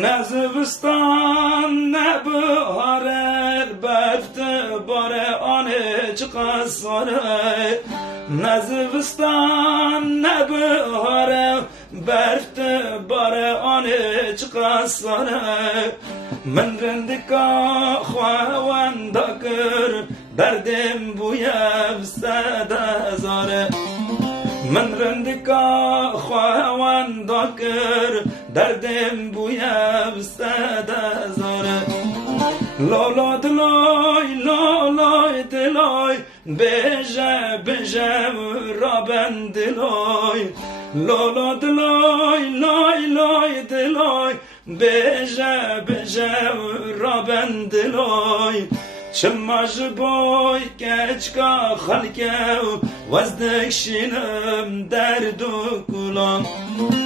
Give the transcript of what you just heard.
نه زمستان نه بهار برفت باره آنه چه قصاره نه زمستان نه بهار برفت باره آنه چه قصاره من رندکا خواهنده کر دردم بویم صد هزاره من رندکا خواهنده کر دردم بویم صد هزاره لالا دلای لالا دلای بجه بجه رابن دلای لالا دلای لای لای دلای بجه بجه رابن دلای چماش بای کچکا خلکه وزدک شینم درد و کلام